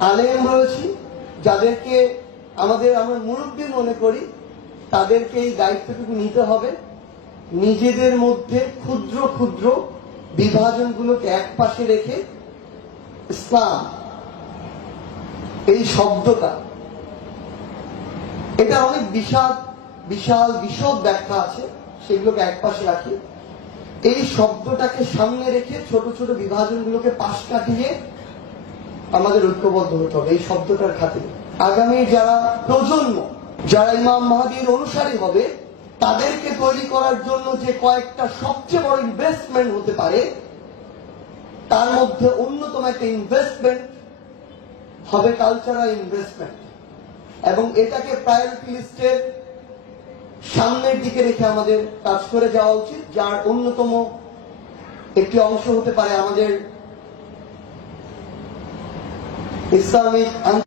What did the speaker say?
আলেম রয়েছি যাদেরকে আমাদের আমরা মুরব্বী মনে করি, তাদেরকে এই দায়িত্বটুকু নিতে হবে। নিজেদের মধ্যে ক্ষুদ্র ক্ষুদ্র বিভাজনগুলোকে এক পাশে রেখে ইসলাম, এই শব্দটা, এটা অনেক বিশাল বিশাল, বিশদ ব্যাখ্যা আছে, সেগুলোকে এক পাশে রাখি। এই শব্দটাকে সামনে রেখে ছোট ছোট বিভাজনগুলোকে পাশ কাটিয়ে আমাদের ঐক্যবদ্ধ হতে হবে এই শব্দটার খাতিরে। আগামী যারা প্রজন্ম, যারা ইমাম মাহাদির অনুসারী হবে, তাদেরকে তৈরি করার জন্য যে কয়েকটা সবচেয়ে বড় ইনভেস্টমেন্ট হতে পারে, তার মধ্যে অন্যতম একটা ইনভেস্টমেন্ট হবে কালচারাল ইনভেস্টমেন্ট এবং এটাকে প্রায়োরিটি লিস্টের সামনের দিকে রেখে আমাদের কাজ করে যাওয়া উচিত, যার অন্যতম একটি অংশ হতে পারে আমাদের ইসলামিক